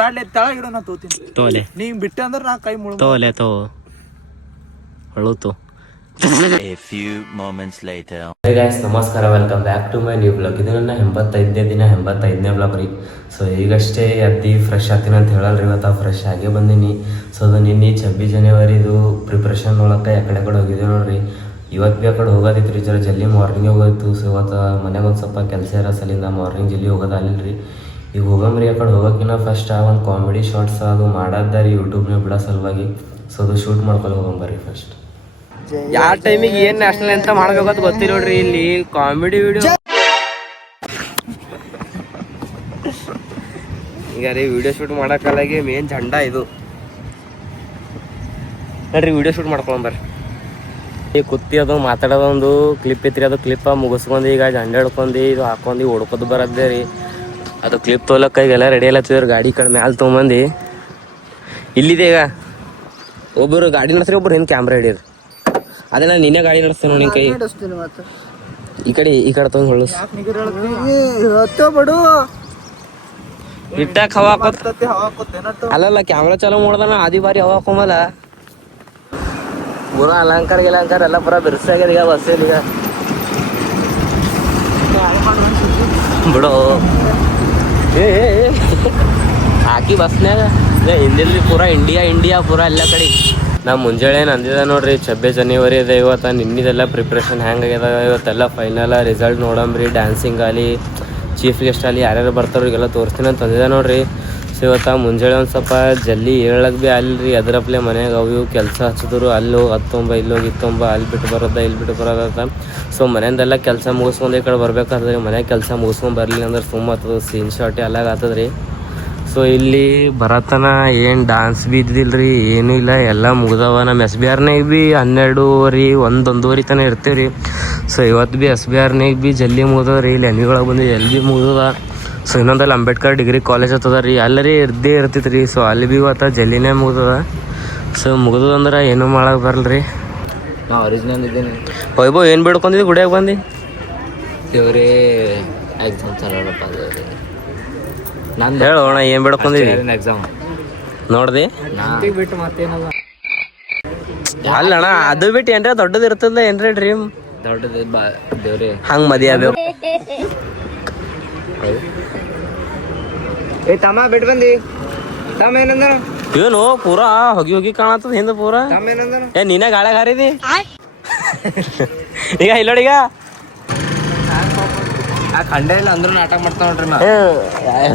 ಬ್ಯಾಡ್ಲೆ ತಳಗಿಡ ನಾ ತೋತೀನಿ ತೋಲೆ ನೀ ಬಿಟ್ಟೆ ಅಂದ್ರೆ ನಾ ಕೈ ಮುಳು ತೋಲೆ ತೋ ಹೊಳುತು. A few moments later. Hey guys, ನಮಸ್ಕಾರ, welcome back to my new blog. ಇದು ನನ್ನ 85ನೇ ದಿನ, 85ನೇ ಬ್ಲಾಗ್ ರೀ. ಸೊ ಈಗಷ್ಟೇ ಎದ್ದು ಫ್ರೆಶ್ ಆಗ್ತೀನಿ ಅಂತ ಹೇಳಲ್ರಿ, ಇವತ್ತು ಫ್ರೆಶ್ ಆಗೇ ಬಂದೀನಿ. ಸೊ ಅದು ನಿನ್ನೆ 26 ಜನವರಿದು ಪ್ರಿಪ್ರೇಷನ್ ಒಳಗೆ ಕಡೆ ಹೋಗಿದ್ದೆ ನೋಡ್ರಿ. ಇವತ್ತು ಭೀ ಆ ಕಡೆ ಹೋಗೋದಿತ್ತು ರೀ, ಜರ ಜಲ್ದಿ ಮಾರ್ನಿಂಗ್ ಹೋಗೋದಿತ್ತು. ಸೊ ಇವತ್ತು ಮನೆಗೆ ಒಂದು ಸ್ವಲ್ಪ ಕೆಲಸ ಇರೋ ಸಲಿಂದ ಮಾರ್ನಿಂಗ್ ಜಲ್ದಿ ಹೋಗೋದಾಗಲಿಲ್ಲ ರೀ. ಈಗ ಹೋಗಂಬ್ರಿ. ಆ ಕಡೆ ಹೋಗೋಕ್ಕಿಂತ ಫಸ್ಟ್ ಒಂದು ಕಾಮಿಡಿ ಶಾರ್ಟ್ಸ್ ಅದು ಮಾಡೋದ ರೀ ಯೂಟ್ಯೂಬ್ನಾಗ ಬಿಡೋ ಸಲುವಾಗಿ. ಸೊ ಅದು ಶೂಟ್ ಮಾಡ್ಕೊಂಡು ಹೋಗಂಬರ್ರಿ ಫಸ್ಟ್. ಯಾವ ಟೈಮಿಗೆ ಏನ್ ನ್ಯಾಷನಲ್ ಅಂತ ಮಾಡ್ಬೇಕಂತ ಗೊತ್ತಿಲ್ಲ ನೋಡ್ರಿ. ಇಲ್ಲಿ ಕಾಮಿಡಿ ವಿಡಿಯೋ ಈಗ ರೀ ವಿಡಿಯೋ ಶೂಟ್ ಮಾಡೋಕ್ಕಲಾಗಿ ಮೇನ್ ಝಂಡಾ ಇದು ನೋಡ್ರಿ. ವಿಡಿಯೋ ಶೂಟ್ ಮಾಡ್ಕೊಂಬರ್ರಿ. ಈ ಕುತ್ತಿ ಅದು ಮಾತಾಡೋದೊಂದು ಕ್ಲಿಪ್ ಇತ್ತು, ಅದು ಕ್ಲಿಪ್ಪ ಮುಗಿಸ್ಕೊಂಡು ಈಗ ಝಂಡ ಹಿಡ್ಕೊಂಡು ಇದು ಹಾಕೊಂಡು ಹೊಡ್ಕೋದು ಬರದ್ದೇ ರೀ. ಅದು ಕ್ಲಿಪ್ ತೊಗೊಳಕ್ಕೆ ಈಗೆಲ್ಲ ರೆಡಿ ಎಲ್ಲತ್ತಿದ್ರು. ಗಾಡಿ ಕಡೆ ಮ್ಯಾಲೆ ತೊಗೊಂಬಂದು ಇಲ್ಲಿದೆ. ಈಗ ಒಬ್ಬರು ಗಾಡಿ ನಡೆಸ್ರಿ, ಒಬ್ಬರು ಹಿಂದೆ ಕ್ಯಾಮ್ರಾ ಹಿಡೀರಿ. ಅದೆಲ್ಲ ನೀನೇ ಗಾಡಿ ನಡೆಸ್ತೇನೆ ನೋಡಿ. ಕೈ ಈ ಕಡೆ ತೊಗೊಂಡು ಹೊಳಸ್ ಇಟ್ಟಾಕ ಹವಾ ಅಲ್ಲಲ್ಲ. ಕ್ಯಾಮ್ರಾ ಚಾಲೂ ಮಾಡ್ದಾನ ಆದಿ ಬಾರಿ ಹವಾ ಹಾಕೊಂಬಲ್ಲ. ಪೂರಾ ಅಲಂಕಾರ ಎಲ್ಲ ಪೂರಾ ಬಿರ್ಸಾಗ್ಯದ ಈಗ ಬಸ್ಸಲ್ಲಿ. ಈಗ ಬಿಡು ಹಾಕಿ ಬಸ್ನ್ಯಾಗ ಹಿಂದಿಲ್ರಿ ಪೂರಾ ಇಂಡಿಯಾ ಪೂರಾ ಎಲ್ಲ ಕಡೆ. ನಾ ಮುಂಜಾನೆ ಅಂದಿದ್ದೆ ನೋಡ್ರಿ 26 ಜನವರಿ ಇದೆ ಇವತ್ತು. ನಿನ್ನಿದೆಲ್ಲ ಪ್ರಿಪ್ರೇಷನ್ ಹೆಂಗಾಗ್ಯದ ಇವತ್ತೆಲ್ಲ ಫೈನಲ್ ರಿಸಲ್ಟ್ ನೋಡಂಬ್ರಿ. ಡ್ಯಾನ್ಸಿಂಗ್ ಆಗಲಿ, ಚೀಫ್ ಗೆಸ್ಟ್ ಆಗಲಿ, ಯಾರ್ಯಾರು ಬರ್ತಾರೋ ಈಗೆಲ್ಲ ತೋರಿಸ್ತೀನಿ ಅಂತ ಅಂದಿದ್ದೆ ನೋಡ್ರಿ. ಸೊ ಇವತ್ತು ಮುಂಜಾನೆ ಒಂದು ಸ್ವಲ್ಪ ಜಲ್ದಿ ಹೇಳಕ್ಕೆ ಭೀ ಅಲ್ರಿ. ಅದರಪ್ಲೆ ಮನೆಯಾಗ ಅವು ಕೆಲಸ ಹಚ್ಚಿದ್ರು. ಅಲ್ಲಿ ಹೋಗಿ ಹತ್ತೊಂಬ ಇಲ್ಲೋಗಿ ಇತ್ತೊಂಬ ಅಲ್ಲಿ ಬಿಟ್ಟು ಬರೋದ ಇಲ್ಲಿ ಬಿಟ್ಟು ಬರೋದ. ಸೊ ಮನೆಯಿಂದೆಲ್ಲ ಕೆಲಸ ಮುಗಿಸ್ಕೊಂಡು ಈ ಕಡೆ ಬರ್ಬೇಕಾದ್ರೆ ಮನೆಯಾಗ ಕೆಲಸ ಮುಗಿಸ್ಕೊಂಡು ಬರಲಿಲ್ಲ ಅಂದ್ರೆ ಸುಮ್ಮ ಆಗ್ತದೆ, ಸೀನ್ ಶಾರ್ಟ್ ಎಲ್ಲ ಆಗ್ತದ್ರಿ. ಸೊ ಇಲ್ಲಿ ಬರತನ ಏನು ಡಾನ್ಸ್ ಭೀ ಇದ್ದಿಲ್ರಿ, ಏನೂ ಇಲ್ಲ, ಎಲ್ಲ ಮುಗ್ದವ. ನಮ್ಮ SBRನಾಗ ಭೀ 12:30 1 ತನಕ ಇರ್ತೀವಿ ರೀ. ಸೊ ಇವತ್ತು ಭೀ SBRನಾಗ ಭೀ ಜಲ್ದಿ ಮುಗ್ದದ ರೀ. ಇಲ್ಲಿ ಎನ್ವಿಗಳಿಗೆ ಬಂದು ಜಲ್ದಿ ಮುಗ್ದದ. ಸೊ ಇನ್ನೊಂದಲ್ಲಿ ಅಂಬೇಡ್ಕರ್ ಡಿಗ್ರಿ ಕಾಲೇಜ್ ಹತ್ತದ ರೀ, ಅಲ್ಲರಿ ಇದ್ದೇ ಇರ್ತೈತೆ ರೀ. ಸೊ ಅಲ್ಲಿ ಭೀ ಇವತ್ತು ಜಲ್ದಿನೇ ಮುಗ್ದದ. ಸೊ ಮುಗ್ದದಂದ್ರೆ ಏನೂ ಮಾಡಕ್ಕೆ ಬರಲ್ರಿ. ನಾ ಒರಿಜಿನಲ್ ಇದ್ದೇನೆ. ವೈಭವ್ ಏನು ಬಿಡ್ಕೊಂಡಿದ್ದು ಗುಡಿಯಾಗ ಬಂದು ದೇವ್ರೇ ಎಕ್ಸಾಮ್ ಚಲೋಪ್ಪ. ನಾನು ಹೇಳೋಣ ಏನು ಬಿಡ್ಕೊಂಡಿದ್ವಿ ಎಕ್ಸಾಮ್ ನೋಡ್ದೆ ಬಿಟ್ಟು ಮತ್ತೇನದ ಅಲ್ಲಣ್ಣ. ಅದು ಬಿಟ್ಟು ಏನ್ರ ದೊಡ್ಡದು ಇರ್ತದ ಏನ್ರ ಡ್ರೀಮ್ ದೊಡ್ಡದು ದೇವ್ರೇ ಹಂಗೆ ಮದಿ ಆಗ್ಬೇಕು. ಏ ತಮ್ಮ ಬಿಟ್ಟು ಬಂದಿ. ತಮ್ಮ ಏನಂದ ಏನು ಪೂರಾ ಹೋಗಿ ಕಾಣತ್ತದ ಹಿಂದೆ ಪೂರಾ. ತಮ್ಮ ಏನಂದ ಏ ನೀನೇ ಗಾಳಿಯಾಗ ಹಾರಿದಿ ಈಗ ಇಲ್ಲೋಡಿಗ ಖಂಡ ಇಲ್ಲ ಅಂದ್ರೂ ನಾಟಕ ಮಾಡ್ತಾವ ನೋಡ್ರಿ.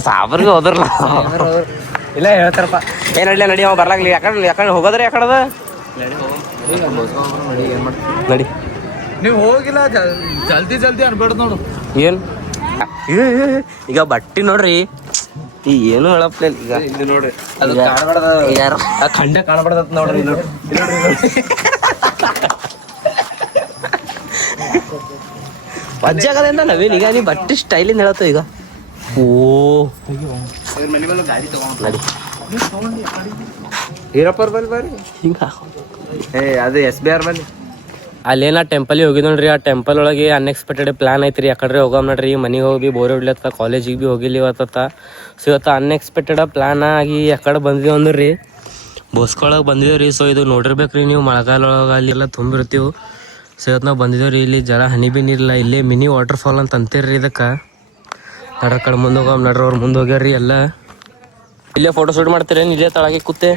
ಸಾಬ್ರಿಗೆ ಹೋದ್ರಲ್ಲ ಇಲ್ಲ ಹೇಳ್ತಾರಪ್ಪ. ಏನ್ ನಡಿ ನಡಿ ಅವ ಬರ್ಲಾಗ್ಲಿ. ಯಾಕಡೆ ಹೋಗೋದ್ರಿ ಯಾಕಡದ ನಡಿ. ನೀವು ಹೋಗಿಲ್ಲ ಜಲ್ದಿ ಅನ್ಬೇಡ ನೋಡು. ಏನ್ ಈಗ ಬಟ್ಟಿ ನೋಡ್ರಿ, ಈ ಏನು ಹೇಳಪ್ಲ ಈಗ ಇದು ನೋಡ್ರಿ. ಅದು ಯಾರು ಖಂಡ ಕಾಣಬಾರ್ದ ನೋಡ್ರಿ. ವಜ್ಜಾಗದಿಂದ ನವೀನ್ ಈಗ ನೀ ಬಟ್ಟೆ ಸ್ಟೈಲಿಂದ ಹೇಳತ್ತ ಈಗ. ಓ ನಡಿ ಹೀರಪ್ಪರ್ ಬರ್ರಿ ಹಿಂಗ. ಅದು SBR ಬನ್ನಿ. ಅಲ್ಲೇನ ಟೆಂಪಲ್ಗೆ ಹೋಗಿ ನೋಡ್ರಿ. ಆ ಟೆಂಪಲ್ ಒಳಗೆ ಅನ್ಎಕ್ಸ್ಪೆಕ್ಟೆಡ್ ಪ್ಲಾನ್ ಐತ್ರಿ. ಆ ಕಡೆ ಹೋಗಮ್ ನೋಡ್ರಿ. ಮನೆಗೆ ಹೋಗಿ ಬೋರ್ ಹೊಡ್ಲತ್ತ, ಕಾಲೇಜಿಗೆ ಭೀ ಹೋಗಿಲ್ಲ ಇವತ್ತ. ಸೊ ಇವತ್ತು ಅನ್ಎಕ್ಸ್ಪೆಕ್ಟೆಡ್ ಪ್ಲಾನ್ ಆಗಿ ಆ ಕಡೆ ಬಂದಿದ್ದೀವಿ ಅಂದ್ರಿ, ಬೋಸ್ಕೊಳಗೆ ಬಂದಿದ್ದೇವೆ ರೀ. ಸೊ ಇದು ನೋಡಿರ್ಬೇಕ್ರಿ ನೀವು, ಮಳೆಗಾಲ ಒಳಗೆ ಅಲ್ಲಿ ಎಲ್ಲ ತುಂಬಿರ್ತೀವಿ. ಸೊ ಇವತ್ತು ನಾವು ಬಂದಿದ್ದೇವೆ ರೀ. ಇಲ್ಲಿ ಜರ ಹನಿ ಬಿ ನೀರಿಲ್ಲ, ಇಲ್ಲೇ ಮಿನಿ ವಾಟರ್ ಫಾಲ್ ಅಂತ ಅಂತೀರ್ರಿ ಇದಕ್ಕೆ. ನಡ್ರ ಕಡೆ ಮುಂದೆ ಹೋಗಮ್ ನಡ್ರ. ಅವ್ರು ಮುಂದೆ ಹೋಗ್ಯಾರ್ರಿ ಎಲ್ಲ. ಇಲ್ಲೇ ಫೋಟೋ ಶೂಟ್ ಮಾಡ್ತೀರೇನು? ಇಲ್ಲೇ ತಳಗೆ ಕೂತೆ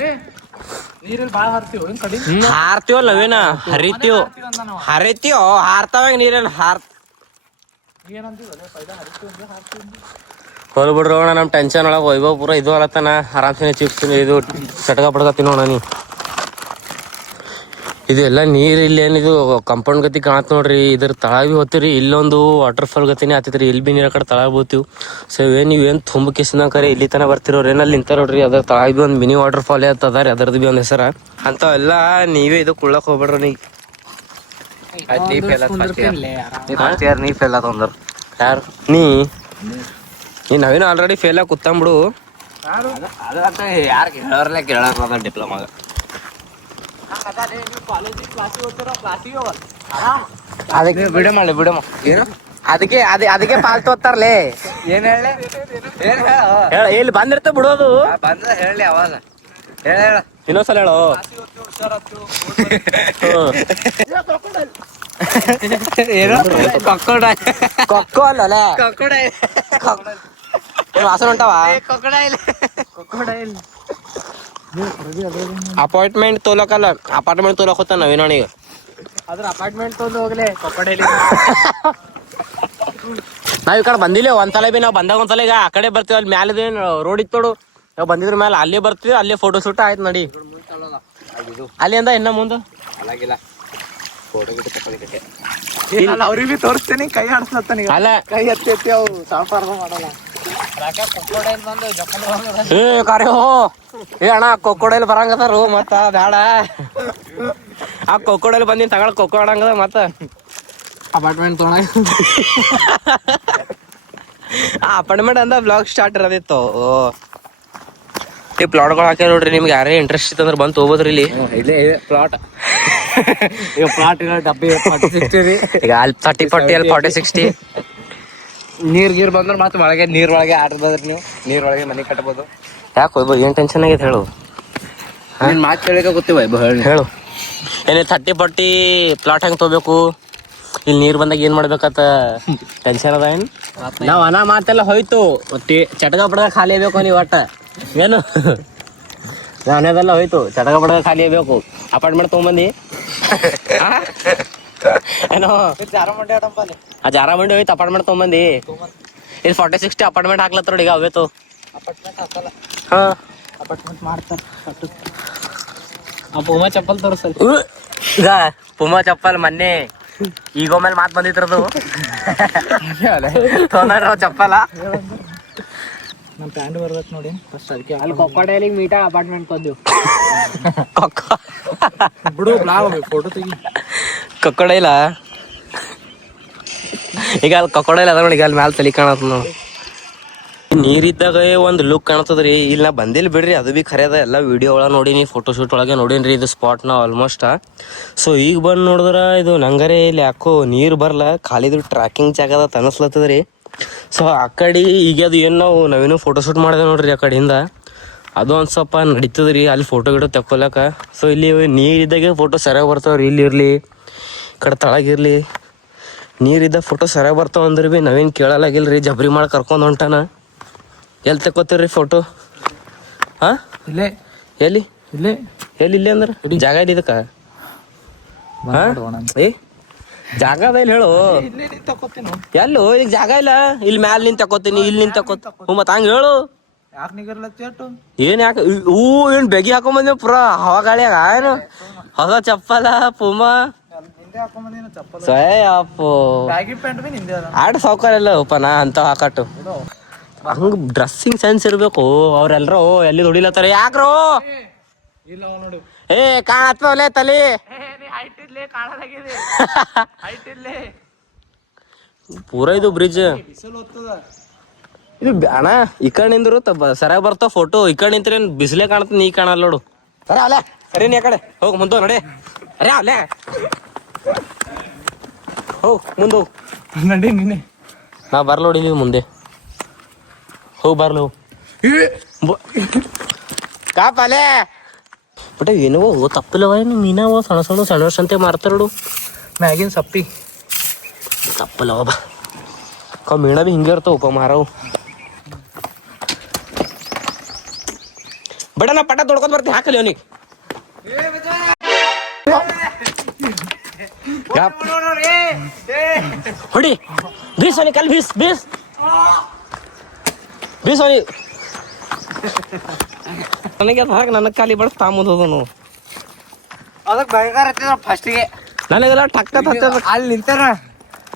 ಹಾರ್ತೀವೋ ನವೇನ ಹರಿತೀವೋ ಹಾರ್ತಾವಾಗ ನೀರಲ್ಲಿ ಹೋಲ್ ಬಿಡ್ರಿ ಅಣ್ಣ. ನಮ್ಮ ಟೆನ್ಷನ್ ಒಳಗೆ ವೈಭವ್ ಪೂರ ಇದು ಅಲತ್ತಾನ. ಆರಾಮ್ಸೆ ಚಿಪ್ಸ್ ಇದು ಚಟಕ ಪಡ್ಕತ್ತೀನಿ ನೋಡ ನೀ. ಇದು ಎಲ್ಲ ನೀರು ಇಲ್ಲಿ ಏನಿದು ಕಂಪೌಂಡ್ ಗತಿ ಕಾಣತ್ ನೋಡ್ರಿ. ಇದ್ರ ತಳ ಭೀ ಹೋಗ್ತೀವಿ. ಇಲ್ಲೊಂದು ವಾಟರ್ ಫಾಲ್ ಗತಿನೇ ಆತೈತ್ರಿ. ಇಲ್ಲಿ ಭೀ ನೀರು ಕಡೆ ತಳ ಬೋತೀವಿ. ಸೊ ನೀವೇನು ತುಂಬ ಕಿಸಿನ ಕರೆ ಇಲ್ಲಿ ತನಕ ಬರ್ತಿರೋರು ಏನಲ್ಲಿ ನಿಂತಾರ ನೋಡ್ರಿ. ಅದ್ರ ತಳ ಭೀ ಒಂದು ಮಿನಿ ವಾಟರ್ ಫಾಲ್ ಅದ ರೀ, ಅದ್ರದ್ದು ಭೀ ಒಂದು ಹೆಸರ ಅಂಥವೆಲ್ಲ. ನೀವೇ ಇದು ಕುಳ್ಳಕ್ಕೆ ಹೋಗ್ಬೇಡ್ರಿ. ನೀ ಫೇಲ್ ಆತಂದ್ರ ಯಾರು ನೀ ನಾವೇನು ಆಲ್ರೆಡಿ ಫೇಲ್ ಆಗಿ ಕೂತಂಬಿಡು. ಯಾರು ಹೇಳೋರ್ಲೆ ಕೇಳೋಣ ಡಿಪ್ಲೊಮಾಗ. ಅದಕ್ಕೆ ಬಿಡಮ್ಮ ಏನು ಅದಕ್ಕೆ ಪಾಲ್ತು ಹೋಗ್ತಾರಲೇ. ಏನ್ ಹೇಳ ಏನ್ ಹೇಳ ಇಲ್ಲಿ ಬಂದಿರ್ತ ಬಿಡೋದು. ಬಂದ್ರ ಹೇಳಿ ಅವಾಗ ಹೇಳ ಹೇಳ ಇನ್ನೊಂದ್ಸಲ ಹೇಳು. ಏನೋ ಕೊಕ್ಕೋ ಅಲ್ಲ ವಾಸನ ಉಂಟಾವ. ಅಪಾಯಿಂಟ್ಮೆಂಟ್ ತೋಲಕಲ್ಲ, ಅಪಾರ್ಟ್ಮೆಂಟ್ ತೋಲಕ್ ಹೋಗ್ತಾನ ನವೀನವನಿಗೆ. ಅದ್ರ ಅಪಾರ್ಟ್ಮೆಂಟ್ ತೊಂದು ಹೋಗ್ಲೆ ಕೊಕ್ಕಡೈಲಿ. ನಾವ್ ಈ ಕಡೆ ಬಂದಿಲ್ಲ ಒಂದ್ಸಲ ಬಿ. ನಾವ್ ಬಂದಾಗ ಒಂದ್ಸಲ ಈಗ ಆ ಕಡೆ ಬರ್ತೀವಿ, ಅಲ್ಲಿ ಮ್ಯಾಲದ ರೋಡ್ ಇತ್ತು ನೋಡು, ನಾವ್ ಬಂದಿದ್ರ ಮ್ಯಾಲ ಅಲ್ಲೇ ಬರ್ತೀವಿ, ಅಲ್ಲೇ ಫೋಟೋ ಶೂಟ್ ಆಯ್ತು ನಡಿ. ಅಲ್ಲಿ ಅಂದ ಇನ್ನ ಮುಂದ ಅಲ್ಲಾಗಿಲ್ಲ ಫೋಟೋ ಗಿಟ ತಗೊಳ್ಳಿಕ್ಕೆ ಅವ್ರಿಗೆ ಬಿ ತೋರಿಸ್ತೀನಿ, ಕೈ ಆಡ್ಸ್ಲತ್ತಾನ. ಅಲ್ಲ ಕೈ ಎತ್ತಿ ಅವ್ರು ಸಾಫಾರ್ದ ಮಾಡಲ್ಲ. ಏ ಕರೆ ಹೋ ಏ ಅಣ್ಣ ಕೊಕ್ಕೋಡಲ್ಲಿ ಬರಂಗದಾರು ಮತ್ತ ಬ್ಯಾಡ. ಆ ಕೊಕ್ಕೋಡಲ್ಲಿ ಬಂದಿನ ತಗೊಳ ಕೊಕ್ಕೋ ಆಡಂಗದ ಮತ್ತ ಅಪಾರ್ಟ್ಮೆಂಟ್ ತೊಗೊಂಡ ಆ ಅಪಾರ್ಟ್ಮೆಂಟ್ ಅಂದ ಬ್ಲಾಗ್ ಸ್ಟಾರ್ಟ್ ಇರೋದಿತ್ತು. ಈ ಪ್ಲಾಟ್ಗಳು ಹಾಕ್ಯಾರ ನೋಡ್ರಿ, ನಿಮ್ಗೆ ಯಾರೇ ಇಂಟ್ರೆಸ್ಟ್ ಇತ್ತಂದ್ರೆ ಬಂದು ಹೋಗ್ಬೋದ್ರಿ ಇಲ್ಲಿ. ಇಲ್ಲೇ ಪ್ಲಾಟ್ ಈಗ ಪ್ಲಾಟ್ ಡಬ್ಬಿ 40-60 ರೀ. ಈಗ ಅಲ್ಲಿ 30-40 ಅಲ್ಲಿ 40-60 ನೀರ್ ಬಂದ್ರೆ ಮತ್ತೆ ಒಳಗೆ ನೀರೊಳಗೆ ಆಡ್ಬೋದ್ರಿ ನೀವು. ನೀರೊಳಗೆ ಮನೆ ಕಟ್ಬೋದು. ಯಾಕೆ ಹೋಗ್ಬೋದು, ಏನ್ ಟೆನ್ಷನ್ ಆಗೈತೆ ಹೇಳು. ನಿನ್ ಮಾತು ಕೇಳಿಕ ಗೊತ್ತಿವ ಹೇಳು. ಏನೇ 30-40 ಪ್ಲಾಟ್ ಹೆಂಗೆ ತೊಗೋಬೇಕು, ಇಲ್ಲಿ ನೀರು ಬಂದಾಗ ಏನ್ ಮಾಡ್ಬೇಕಂತ ಟೆನ್ಷನ್ ಅದ ಏನ್? ನಾವ್ ಅನ ಮಾತೆಲ್ಲ ಹೋಯ್ತು, ಚಟಕ ಪಡಗ ಖಾಲಿ ಬೇಕು ನೀವು ಒಟ್ಟ ಏನು ನಾನೆದೆಲ್ಲ ಹೋಯ್ತು, ಚಟಕ ಪಡಗ ಖಾಲಿ ಬೇಕು. ಅಪಾರ್ಟ್ಮೆಂಟ್ ತೊಗೊಂಬಂದಿ ಏನೋ ಆ ಜಾರ ಮಂಡಿ ಹೋಯ್ತು, ಅಪಾರ್ಟ್ಮೆಂಟ್ ತೊಗೊಂಬಂದಿ. ಇಲ್ಲಿ 40-60 ಅಪಾರ್ಟ್ಮೆಂಟ್ ಹಾಕ್ಲತ್ತ ಈಗ ಅವೇತು. ಹಾ ಅಪಾರ್ಟ್ಮೆಂಟ್ ಮಾಡ್ತಾರ. ಪೂಮಾ ಚಪ್ಪಲ್ ತೋರಿಸಲ್. ಈಗ ಪುಮಾ ಚಪ್ಪಲ್ ಮೊನ್ನೆ ಈಗ ಮೇಲೆ ಮಾತು ಬಂದಿತ್ರದು ತೊಂದ್ರ ಚಪ್ಪಲ. ನಮ್ಮ ಪ್ಯಾಂಟ್ ಬರ್ಬೇಕು ನೋಡಿ ಫಸ್ಟ್. ಅದಕ್ಕೆ ಅಲ್ಲಿ ಕೊಕ್ಕಡಲ್ಲಿ ಮೀಟಾ ಅಪಾರ್ಟ್ಮೆಂಟ್ ತಂದೆವು. ಬಿಡು ಫೋಟೋ ತೆಗಿ. ಕೊಕ್ಕಡ ಇಲ್ಲ ಈಗ ಅಲ್ಲಿ ಕೊಕ್ಕಡ ಇಲ್ಲ ಅದ ನೋಡಿ, ಈಗ ಅಲ್ಲಿ ಮ್ಯಾಲ ತಲೆ ಕಾಣತ್ತ ನಾವು. ನೀರಿದ್ದಾಗ ಒಂದು ಲುಕ್ ಕಾಣ್ತದ್ರಿ. ಇಲ್ಲಿ ನಾ ಬಂದಿಲ್ಲ ಬಿಡ್ರಿ, ಅದು ಬಿ ಖರೆ ಅದ. ಎಲ್ಲ ವಿಡಿಯೋ ಒಳಗೆ ನೋಡೀನಿ, ಫೋಟೋ ಶೂಟ್ ಒಳಗೆ ನೋಡೀನಿ ರೀ ಇದು ಸ್ಪಾಟ್ನ ಆಲ್ಮೋಸ್ಟ್. ಸೊ ಈಗ ಬಂದು ನೋಡಿದ್ರೆ ಇದು ನಂಗರೆ ಇಲ್ಲಿ ಯಾಕೋ ನೀರು ಬರಲ್ಲ, ಖಾಲಿದು ಟ್ರ್ಯಾಕಿಂಗ್ ಜಾಗದ ತನಸ್ಲತ್ತದ ರೀ. ಸೊ ಆ ಕಡೆ ಈಗ ಅದು ಏನು ನಾವು ನಾವೇನು ಫೋಟೋ ಶೂಟ್ ಮಾಡಿದೆ ನೋಡ್ರಿ ಆ ಕಡೆಯಿಂದ, ಅದು ಒಂದು ಸ್ವಲ್ಪ ನಡೀತದ ರೀ ಅಲ್ಲಿ ಫೋಟೋ ಗಿಡೋ ತೆಕ್ಕೊಲಕ. ಸೊ ಇಲ್ಲಿ ನೀರಿದ್ದಾಗೆ ಫೋಟೋ ಸರಿಯಾಗಿ ಬರ್ತಾವ್ರಿ. ಇಲ್ಲಿ ಇರಲಿ ಕಡೆ ತಳಗಿರಲಿ ನೀರಿದ್ದ ಫೋಟೋ ಸರಿಯಾಗಿ ಬರ್ತಾವ ಅಂದ್ರೆ ಭೀ ನಾವೇನು ಕೇಳಲಾಗಿಲ್ಲ ರೀ. ಜಬ್ರಿ ಮಾಡಿ ಕರ್ಕೊಂಡು ಹೊಂಟಾನ. ಎಲ್ಲಿ ತೆಕ್ಕೋತೀರಿ ಫೋಟೋ? ಹಾಂ ಇಲ್ಲೇ ಎಲ್ಲಿ ಇಲ್ಲೇ ಇಲ್ಲೇ ಅಂದ್ರೆ ಜಾಗ ಇಲ್ಲ ಇದಕ್ಕೆ? ಏ ಜಾಗ ಅದ ಇಲ್ಲಿ ಹೇಳು. ಇಲ್ಲೇ ತಕೋತೀನಿ. ಎಲ್ಲೋ ಈಗ ಜಾಗ ಇಲ್ಲ, ಇಲ್ಲಿ ಮ್ಯಾಲ ನಿಂತ ತಕೋತೀನಿ, ಇಲ್ಲಿ ನಿಂತ ತಕೋತೀನಿ. ಮತ್ತೆ ಹಂಗೆ ಹೇಳು. ಯಾಕೆ ನಿಗರ್ಲತ್ತೇಟು ಏನ್ ಯಾಕೆ ಏನ್ ಬೆಗಿ ಹಾಕೊಂಬಂದೇವ್ ಪುರ ಹವಾ ಗಾಳಿಯಾಗ ಏನು ಹೊಸ ಚಪ್ಪಲ ಪೂಮಾ ನಿಂದೆ ಹಾಕೊಂಬಂದಿನ ಚಪ್ಪಲ್. ಸಯ್ಯಪ್ಪು ಬ್ಯಾಗಿ ಪ್ಯಾಂಟ್ ಬಿ ನಿಂದೆ ಅದ. ಆಡ ಸಾವುಕಾರ ಎಲ್ಲ ಉಪನ ಅಂತ ಹಾಕಟ್ಟು. ಹಂಗ ಡ್ರೆಸ್ಸಿಂಗ್ ಸೆನ್ಸ್ ಇರ್ಬೇಕು. ಅವ್ರೆಲ್ರು ಎಲ್ಲಿ ದುಡಿಲತ್ತಾರ ಯಾಕ್ರೋ? ಇಲ್ಲ ನೋಡು. ಏ ಕಾಣತ್ವಲೆ ತಲಿ ಪೂರ ಇದು ಬ್ರಿಡ್ಜ್ ಬಿಸಿಲು ಹೋಗ್ತದ. ಇದು ಅಣ್ಣ ಈ ಕಡೆ ನಿಂದ್ರು ಸರಿಯಾಗಿ ಬರ್ತಾವ ಫೋಟೋ. ಈ ಕಡೆ ನಿಂತ್ರೆ ಬಿಸಿಲೇ ಕಾಣತ್ತ, ನೀ ಕಾಣಲ್ಲ ನೋಡು. ಅರೆ ಅಲ್ಲೇ ಅರೆ ನೀ ಆ ಕಡೆ ಹೋಗ್ ಮುಂದೆ ನಡೆ. ಅರೆ ಅಲ್ಲೇ ಹೋಗ್ ಮುಂದೆ ಹೋಗ್. ನಡಿ ನೀನೆ. ನಾ ಬರ್ಲ ನೋಡಿ ನೀವು ಮುಂದೆ ಹೋಗಿ ಬರ್ಲ ಕಾಪಲೆ ಬಟ್ ಏನೋ ತಪ್ಪಿಲ್ಲವ ಏನು ಮೀನಾವ ಸಣ್ಣ ಸಣ್ಣ ಸಣ್ಣ ವರ್ಷಂತೆ ಮಾರ್ತಾರ ನೋಡು. ಮ್ಯಾಗಿನ ಸಪ್ಪಿ ತಪ್ಪಲ್ಲವ ಬಾ ಕಾ ಮೀನಾ ಬಿ ಹಿಂಗೆ ಇರ್ತಾವಪ್ಪ ಮಾರವು. ಬಡ ನಾ ಪಟ ತೊಡ್ಕೊತ ಬರ್ತೀನಿ, ಹಾಕಲಿ ಅವನಿಗೆ. ಹೊಡಿ ಬೀಸ್ ಅವನಿಗೆ ಕಲ್ ಬೀಸ್ ಬೀಸ್ ಬೀಸ್ ಅವನಿಗೆ. ನನಗೆ ಅದು ಹಾಗೆ ನನ್ನ ಕಾಲಿ ಬಡ ತಾಂಬುದನು ಅದಕ್ಕೆ ಬೇಕಾರೆ ಫಸ್ಟಿಗೆ ನನಗೆಲ್ಲ ಟಕ್ಕ ಅಲ್ಲಿ ನಿಂತಾರ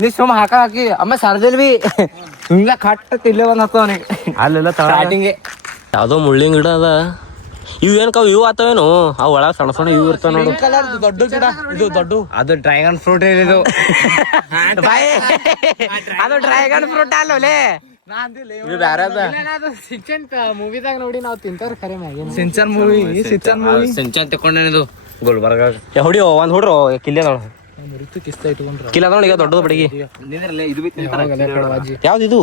ನೀ ಸುಮ್ಮ ಹಾಕಿ ಅಮ್ಮ ಸರ್ದಿಲ್ ಬಿ ಹಿಂಗ ಕಟ್ಟ ಇಲ್ಲೇ ಬಂದ್ ಹಾಕೋ ಅವನಿಗೆ ಅಲ್ಲೆಲ್ಲ ಸ್ಟಾರ್ಟಿಂಗ್ ಯಾವುದೋ ಮುಳ್ಳಿನ ಗಿಡ ಅದ. ಇವು ಏನ್ ಕಾವ್ ಇವು ಆತವೇನು? ಆ ಒಳಗ ಸಣ್ಣ ಸಣ್ಣ ಇವು ಇರ್ತಾವ ನೋಡು. ಕಲರ್ ದೊಡ್ಡ ಗಿಡ ಇದು ದೊಡ್ಡ. ಅದು ಡ್ರ್ಯಾಗನ್ ಫ್ರೂಟ್ ಇದು. ಅದು ಡ್ರ್ಯಾಗನ್ ಫ್ರೂಟ್ ಅಲ್ಲೇ ಇದು ಬ್ಯಾರೆ ಅದ. ಸಿಂಚನ್ ಮೂವಿದಾಗ ನೋಡಿ ನಾವು ತಿಂತಾರ ಖರೆ ಮ್ಯಾಗಿನ. ಸಿಂಚನ್ ಮೂವಿ ಸಿಂಚನ್ ತಕೊಂಡೇನಿದು ಗುಲ್ಬರ್ಗ. ಹೊಡಿಯೋ ಒಂದ್ ಹುಡ್ರು ಕಿಲ್ಲೆ ನೋಡು. ಮುರಿತು ಕಿಸ್ತ ಇಟ್ಕೊಂಡ್ರ ಕಿಲ್ಲ ಅದ ಈಗ ದೊಡ್ಡದು ಬಡಿಗೆ ಯಾವ್ದಿದು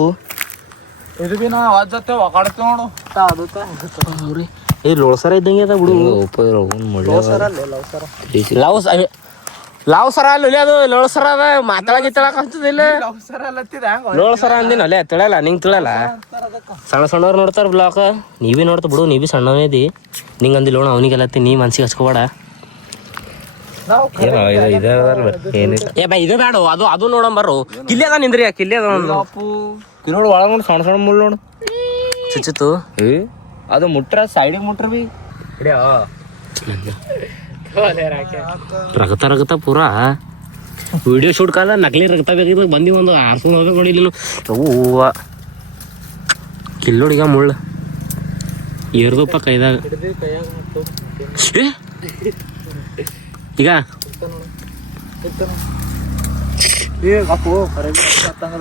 ಇದು ಬಿ ನಾ ಅಜ್ಜತ್ತೆ ಒಕಾಡ್ತೀವಿ ನೋಡು ಅವ್ರಿ ಏ ಲೋಳ್ಸರ ಇದ್ದಂಗೆ ಅದ ಬಿಡು ಲಾವ್ ಸರ ಅಲ್ಲಿ ಅದು ಲೋಳ್ಸರ ಅದ ಮಾತಾಡಗಿತ್ತಳಕ್ ಅಂತದಿಲ್ಲ ಲೋಳ್ಸರ ಅಂದಿನ ಅಲ್ಲೇ ತಿಳಲ್ಲ ನಿಂಗೆ ತಿಳಲ್ಲ ಸಣ್ಣ ಸಣ್ಣವ್ರು ನೋಡ್ತಾರ ಬ್ಲಾಕ್ ನೀವೇ ನೋಡ್ತಾ ಬಿಡು ನೀ ಬಿ ಸಣ್ಣವೇ ಇದಿ ನಿಂಗೆ ಅಂದಿಲ್ಲ ನೋಡ ಅವನಿಗೆಲ್ಲತ್ತಿ ನೀ ಮನ್ಸಿಗೆ ಹಚ್ಕೋಬೇಡ ಏ ಬಾ ಇದು ಬೇಡ ಅದು ನೋಡಂಬರು ಕಿಲ್ಲಿ ಅದ ನಿಂದ್ರಿ ಕಿಲ್ಲಿ ಅದ ನೋಡು ಒಳಗ ನೋಡು ಸಣ್ಣ ಸಣ್ಣ ಮುಳ್ಳು ನೋಡು ಚುಚ್ಚಿತ್ತು ಅದು ಮುಟ್ರ ಸೈಡಿಗೆ ಮುಟ್ರ ಬಿ ರಗತ ರಗತ ಪೂರಾ ವಿಡಿಯೋ ಶೂಟ್ ಕಾಲ ನಕಲಿ ರಗತ ಬೇಕಿದ್ರೆ ಬಂದಿ ಒಂದು ಆರ್ಸ್ಕೊಂಡು ಹೋಗ್ಬೇಕು ನೋಡಿ ಇಲ್ಲಿ ಹೂವ ಕಿಲ್ಲೋಡಿಗ ಮುಳ್ಳು ಏರ್ದಪ್ಪ ಕೈದಾಗ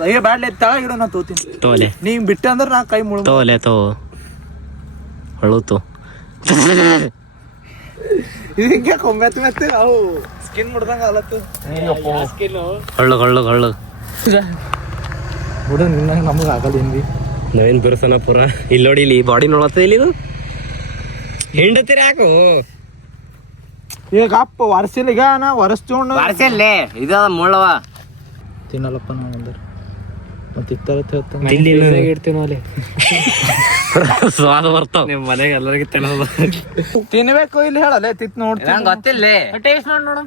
ಈಗ ಬ್ಯಾಡ್ಲೆ ತಳ ಇಡು ನಾ ತೋತೀನಿ ತೋಲೆ ನೀ ಬಿಟ್ಟೆ ಅಂದ್ರೆ ನಾ ಕೈ ಮುಳು ತೋಲೆ ತೋ ಹೊಳುತ್ತು ಹಿಂಗೆ ಕೊಂಬೆತ್ ಮೆತ್ತೆ ಅವು ಸ್ಕಿನ್ ಮುಡ್ದಂಗ ಅಲತ್ತು ಹೊಳ್ಳು ಹೊಳ್ಳು ಹೊಳ್ಳು ಬಿಡು ನಿನ್ನ ನಮಗೆ ಆಗಲ್ಲ ಏನ್ವಿ ನವೀನ್ ಬಿರ್ಸನ ಪೂರ ಇಲ್ಲಿ ನೋಡಿ ಇಲ್ಲಿ ಬಾಡಿ ನೋಡತ್ತ ಇಲ್ಲಿ ಇದು ಹಿಂಡತ್ತೀರ ಯಾಕು ಈಗ ಅಪ್ಪ ವರ್ಷಿಲ್ಲ ಈಗ ನಾ ವರ್ಷ ಬಾರ್ಸಲ್ಲೇ ಇದು ಮುಳ್ಳವ ತಿನ್ನಲ್ಲಪ್ಪ ನಾವು ಅಂದ್ರೆ ಮತ್ತೆ ಇತ್ತ ಇಡ್ತೀವಿ ಅಲ್ಲಿ ಸ್ವಾದ ಬರ್ತಾವ ನಿಮ್ಮ ಮನೆಗೆ ಎಲ್ಲರಿಗೆ ತಿನ್ನೋದು ತಿನ್ಬೇಕು ಇಲ್ಲಿ ಹೇಳಲ್ಲ ತಿತ್ ನೋಡ್ತೀನಿ ಗೊತ್ತಿಲ್ಲ ಟೇಸ್ಟ್ ಮಾಡಿ ನೋಡು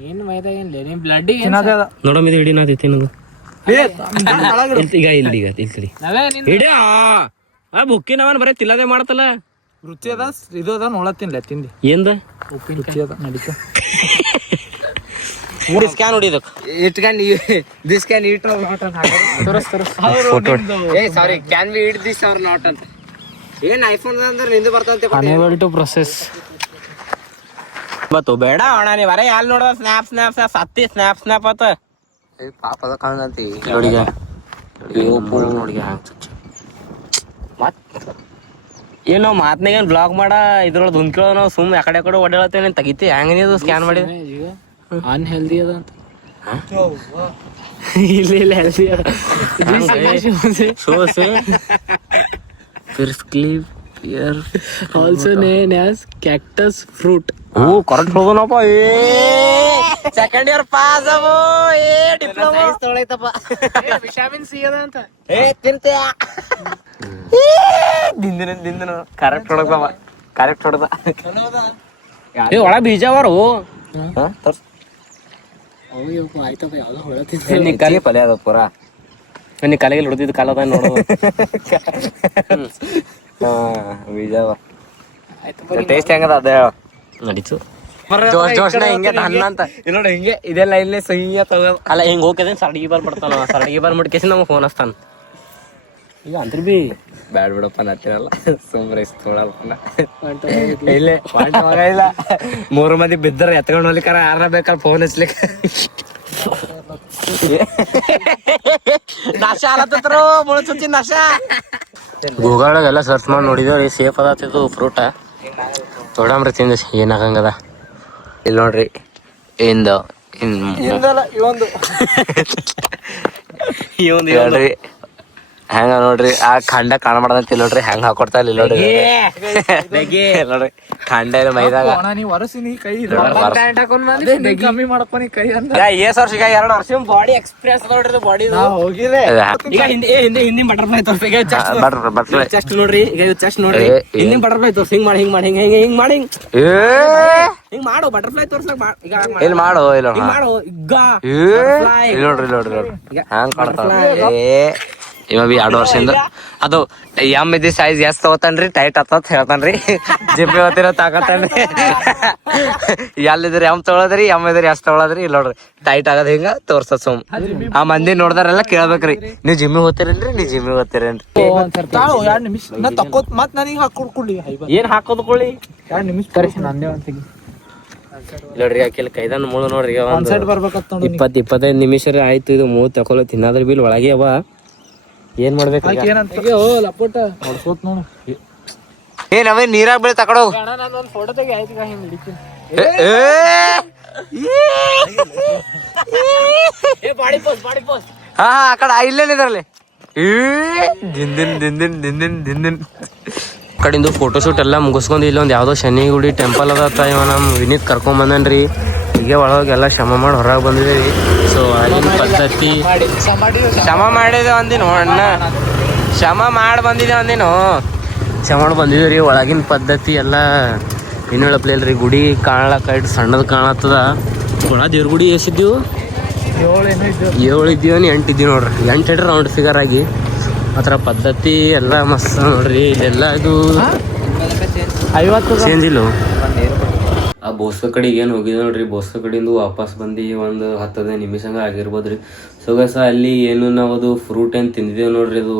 ನೀನ್ ಮೈದಾ ಏನ್ಲೇ ನೀನ್ ಬ್ಲಡ್ ನೋಡಮ್ ಇದು ಹಿಡಿನ ತಿನ್ನೋದು ಈಗ ಇಲ್ಲಿ ಈಗ ಇಲ್ಲಿ ಹಿಡಿಯ ಬುಕ್ಕಿನವನ್ ಬರೀ ತಿಲ್ಲದೆ ಮಾಡ್ತಲ್ಲ ರುಚಿ ಅದ ಇದು ಅದ ನೋಡತ್ತೀನಿಲ್ಲ ತಿಂದಿ ಏನ್ದ ಉಪ್ಪಿನ ರುಚಿ ಅದ ನಡೀತ ಸ್ಕ್ಯಾನ್ ಹೊಡಿದಕ್ ಇಟ್ಕೊಂಡು ದಿಸ್ ಕ್ಯಾನ್ ಈಟ್ ನಾಟ್ ಅಂತ ಏ sorry can be eat this or not ಅಂತ ಏನ್ ಐಫೋನ್ ಅಂದ್ರೆ ನಿಂದು ಬರ್ತಂತೆ ಅನೇಬಲ್ ಟು ಪ್ರೊಸೆಸ್ ಮತ್ತು ಬೇಡ ಅಣ್ಣ ನೀ ಬರೀ ಅಲ್ಲಿ ನೋಡ ಸ್ನ್ಯಾಪ್ ಸ್ನ್ಯಾಪ್ ಸ್ನ್ಯಾಪ್ ಸತ್ತಿ ಸ್ನ್ಯಾಪ್ ಸ್ನ್ಯಾಪ್ ಆತ ಪಾಪದ ಕಾಣಂತಿ ನೋಡಿಗ ನೋಡಿಗ ಮತ್ ಏನು ಮಾತ್ನಾಗ ಏನ್ ಬ್ಲಾಗ್ ಮಾಡ ಇದ್ರೊಳಗೆ ದುಂದ್ಕೇಳೋ ನಾವು ಸುಮ್ಮನೆ ಆ ಕಡೆ ಓಡಾಡತ್ತೇನೆ ತೆಗಿತಿ ಹೆಂಗ ನೀವು ಸ್ಕ್ಯಾನ್ ಮಾಡಿ ಈಗ ಅನ್ಹೆಲ್ದಿ ಅದ ಅಂತ ಇಲ್ಲ ಹೆಲ್ದಿ ಅದ shows pear also name as cactus fruit ಓ ಕರೆಕ್ಟ್ ಹೋಗೋಣಪ್ಪ ಸೆಕೆಂಡ್ ಇಯರ್ ಪಾಸ್ ಅವೋ ಡಿಪ್ಲೊಮಾ ತೊಳೈತಪ್ಪ ವಿಟಮಿನ್ ಸಿ ಅದ ಅಂತ ತಿಂತೀಯ ದಿಂದಿನ ಕರೆಕ್ಟ್ ಹೊಡದವ ಕರೆಕ್ಟ್ ಹೊಡದ ಒಳ ಬೀಜ ಅವರು ಆಯ್ತಪ್ಪ ಯಾವ್ದೋ ಹೊಳತಿದ್ದೆ ನೀ ಕಲಿ ಪಲ್ಯ ಅದ ಪೂರ ನೀ ಕಲೆಗೆ ಹೊಡೆದಿದ್ದು ಕಾಲದ ನೋಡೋದು ಬೀಜ ಟೇಸ್ಟ್ ಹೆಂಗದ ಅದೇ ನಡೀತು ಜೋಶ್ನ ಹಿಂಗೆ ಅನ್ನ ಅಂತ ನೋಡಿ ಹಿಂಗೆ ಇದೆಲ್ಲ ಇಲ್ಲೇ ಸಹಿ ತಗೋದು ಅಲ್ಲ ಹಿಂಗೆ ಹೋಗ್ತದೆ ಸಡಗಿ ಬಾರ್ ಬಿಡ್ತಾನ ಸಡಗಿ ಬಾರ್ ಮುಟ್ಕೇಸಿ ನಮಗೆ ಫೋನ್ ಹಚ್ತಾನ ಈಗ ಅಂದ್ರ ಬಿ ಬ್ಯಾಡ್ ಬಿಡಪ್ಪ ನತ್ತಿರಲ್ಲ ಸುಮ್ರೆ ತೊಳಲ್ಲ ಇಲ್ಲೇ ಮಗ ಇಲ್ಲ 3 ಮಂದಿ ಬಿದ್ದರ ಎತ್ಕೊಂಡು ಹೋಗ್ಲಿಕ್ಕಾರ ಯಾರ ಬೇಕಲ್ಲ ಫೋನ್ ಹಚ್ಲಿಕ್ಕೆ ನಾಶ ಆಲತ್ತರು ಮುಳ್ಚುಚ್ಚಿ ನಾಶ ಗೂಗಲ್ನಾಗೆಲ್ಲ ಸರ್ಚ್ ಮಾಡಿ ನೋಡಿದೇವ್ರಿ ಸೇಫ್ ಅದಾತಿದ್ದು ಫ್ರೂಟ ನೋಡಮ್ರಿ ತಿಂದ ಏನಾಗಂಗದ ಇಲ್ಲಿ ನೋಡ್ರಿ ಇಂದಲ್ಲ ಇವೊಂದು ಹೇಳ್ರಿ ಹೆಂಗ ನೋಡ್ರಿ ಆ ಖಂಡ ಕಾಣಬಾರ್ದಂತ ನೋಡ್ರಿ ಹೆಂಗ ಹಾಕೊಡ್ತಾ ಇಲ್ಲ ನೋಡ್ರಿ ನೋಡ್ರಿ ಖಂಡ ಇಲ್ಲ ಮೈದಾಗ ಕಮ್ಮಿ ಮಾಡಪ್ಪ ನೀ ಕೈ ಅಂತ ಏಸ್ ವರ್ಷ ಈಗ 2 ವರ್ಷ ಬಾಡಿ ಎಕ್ಸ್ಪ್ರೆಸ್ ನೋಡ್ರಿ ಬಾಡಿ ಹೋಗಿದೆ ಈಗ ಹಿಂದಿನ ಬಟರ್ಫ್ಲೈ ತೋರ್ಸಿ ಚೆಸ್ಟ್ ನೋಡ್ರಿ ಈಗ ಚೆಸ್ಟ್ ನೋಡ್ರಿ ಹಿಂದಿನ ಬಟರ್ಫ್ಲೈ ತೋರ್ಸಿ ಹಿಂಗ್ ಮಾಡಿ ಹಿಂಗ್ ಮಾಡಿ ಹಿಂಗ್ ಮಾಡಿ ಹಿಂಗ್ ಮಾಡು ಬಟರ್ಫ್ಲೈ ತೋರ್ಸಕ್ ಈಗ ಇಲ್ಲಿ ಮಾಡು ಇಲ್ಲ ಹಿಂಗ್ ಮಾಡು ಈಗ ನೋಡ್ರಿ ಹ್ಯಾಂಗ್ ಕಾಣ್ತಾವ ಇವ ಬಿ 2 ವರ್ಷದಿಂದ ಅದು ಎಮ್ ಇದ್ದಿ ಸೈಜ್ ಎಸ್ ತಗೋತಾನ್ರಿ ಟೈಟ್ ಆತತ್ ಹೇಳ್ತಾನ್ರಿ ಜಿಪ್ಪಿ ಹೊತ್ತಿರ ತಾಕತ್ತಾನ್ರಿ ಎಲ್ಲಿದ್ರಿ ಎಮ್ ತಗೊಳದ್ರಿ ಎಮ್ ಇದ್ರಿ ಎಸ್ ತಗೊಳದ್ರಿ ಇಲ್ಲ ನೋಡ್ರಿ ಟೈಟ್ ಆಗದ ಹಿಂಗ ತೋರ್ಸತ್ ಸುಮ್ ಆ ಮಂದಿ ನೋಡ್ದಾರೆಲ್ಲ ಕೇಳ್ಬೇಕ್ರಿ ನೀವ್ ಜಿಮ್ಮಿ ಹೋಗ್ತಿರೇನ್ರಿ ನೀವ್ ಜಿಮ್ಮಿ ಹೋಗ್ತಿರೇನ್ರಿ 2 ನಿಮಿಷ ನಾ ತಕ್ಕೋತ್ ಮತ್ ನನಗೆ ಹಾಕೊಡ್ಕೊಳ್ಳಿ ಏನ್ ಹಾಕೋದು ಕೋಳಿ 2 ನಿಮಿಷ ಕರೆಸಿ ನಂದೇ ಅಂತೀನಿ ನೋಡ್ರಿ ಆಕೆಲ್ಲ ಕೈದಾನ ಮುಳು ನೋಡ್ರಿ ಒಂದ್ ಸೈಡ್ ಬರ್ಬೇಕತ್ ನೋಡಿ 20-25 ನಿಮಿಷ ಆಯ್ತು ಇದು ಮೂವ್ ತಕೊಳ ತಿನ್ನಾದ್ರ ಬಿಲ್ ಒಳಗೆ ಅವ ಏನ್ ಮಾಡ್ಬೇಕು ಲಪೋಟ ಹೊಡ್ಸೋತ್ ನೋಡು ಏ ನಾವೇ ನೀರಾಗ ಬೆಳೆ ತಕೊಡೋಗ ಒಂದ್ ಫೋಟೋ ತೆಗಿ ಆಯ್ತು ಹಿಂಗ್ ಹಿಡಿತೀನಿ ಹಾ ಆ ಕಡೆ ಇಲ್ಲೇನಿದ್ರಲ್ಲಿ ದಿಂದಿನ್ ಕಡೆಯಿಂದ ಫೋಟೋಶೂಟ್ ಎಲ್ಲ ಮುಗಿಸ್ಕೊಂಡು ಇಲ್ಲೊಂದು ಯಾವುದೋ ಶನಿ ಗುಡಿ ಟೆಂಪಲ್ ಅದತ್ತ ಇವ ನಮ್ಮ ವಿನೀತ್ ಕರ್ಕೊಂಬಂದನ್ರಿ. ಹೀಗೆ ಒಳಗೆಲ್ಲ ಶ್ರಮ ಮಾಡಿ ಹೊರಗೆ ಬಂದಿದ್ದೀವಿ. ಸೊ ಆಗಿನ ಪದ್ಧತಿ ಶ್ರಮ ಮಾಡಿದೆ ಒಂದಿನ ಅಣ್ಣ, ಶ್ರಮ ಮಾಡಿ ಬಂದಿದೆ ಒಂದಿನ ಶ್ರಮ ಮಾಡಿ ಬಂದಿದ್ದೀವಿ ರೀ. ಒಳಗಿನ ಪದ್ಧತಿ ಎಲ್ಲ ಏನು ಹೇಳಪ್ಲಿಲ್ರಿ, ಗುಡಿ ಕಾಣಲಕ್ಕ ಇಟ್ಟು ಸಣ್ಣದು ಕಾಣತ್ತದ. ಒಳ ದೇವ್ರ ಗುಡಿ ಎಷ್ಟಿದ್ದೀವು? 7 ಇದ್ದೀವಿ, 8 ಇದ್ದೀವಿ ನೋಡ್ರಿ. 8 ಇಡ್ರಿ ರೌಂಡ್ ಫಿಗರ್ ಆಗಿ. ಆ ಥರ ಪದ್ಧತಿ ಎಲ್ಲ ಮಸ್ತ್ ನೋಡ್ರಿ. ಇದೆಲ್ಲ ಇದು 50 ಚೇಂಜ್ ಇಲ್ಲ. ಆ ಬೋಸ್ಕ ಕಡೆಗೆ ಏನು ಹೋಗಿದ್ದೆ ನೋಡ್ರಿ, ಬೋಸ್ಕ ಕಡೆಯಿಂದ ವಾಪಸ್ ಬಂದು ಒಂದು 10-15 ನಿಮಿಷ ಆಗಿರ್ಬೋದು ರೀ. ಸೊ ಗೈಸ್ ಅಲ್ಲಿ ಏನು ನಾವು ಅದು ಫ್ರೂಟ್ ಏನು ತಿಂದಿದ್ದೇವೆ ನೋಡ್ರಿ, ಅದು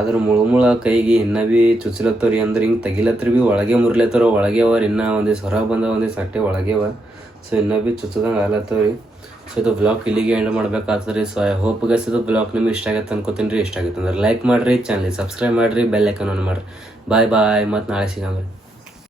ಅದ್ರ ಮುಳುಮುಳ ಕೈಗೆ ಇನ್ನೂ ಭೀ ಚುಚ್ಚಲತ್ತವ್ರಿ. ಅಂದ್ರೆ ಹಿಂಗೆ ತೆಗಿಲತ್ತರ ಭೀ ಒಳಗೆ ಮುರ್ಲತ್ತಾರ. ಒಳಗೆ ಅವ್ರು ಇನ್ನೂ ಒಂದಿವ್ಸ ಹೊರಗೆ ಬಂದ ಒಂದಿವ್ಸ ಸಟ್ಟೆ ಒಳಗೆ ಅವ. ಸೊ ಇನ್ನೂ ಭೀ ಚುಚ್ಚದಂಗೆ ಆಗ್ಲತ್ತವ್ರಿ. ಸೊ ಇದು ಬ್ಲಾಗ್ ಇಲ್ಲಿಗೆ ಎಂಡ್ ಮಾಡ್ಬೇಕಾಗ್ತದೆ. ಸೊ ಐ ಹೋಪ್ ಗೈಸ್ ಇದು ಬ್ಲಾಗ್ ನಿಮ್ಗೆ ಇಷ್ಟ ಆಗತ್ತೆ ಅನ್ಕೋತೀನಿ ರೀ. ಇಷ್ಟ ಆಗಿತ್ತು ಅಂದ್ರೆ ಲೈಕ್ ಮಾಡಿರಿ, ಚಾನಲ್ ಸಬ್ಸ್ಕ್ರೈಬ್ ಮಾಡಿರಿ, ಬೆಲ್ ಐಕಾನ್ ಆನ್ ಮಾಡಿರಿ. ಬಾಯ್ ಬಾಯ್, ಮತ್ತು ನಾಳೆ ಸಿಗಂಬ್ರಿ.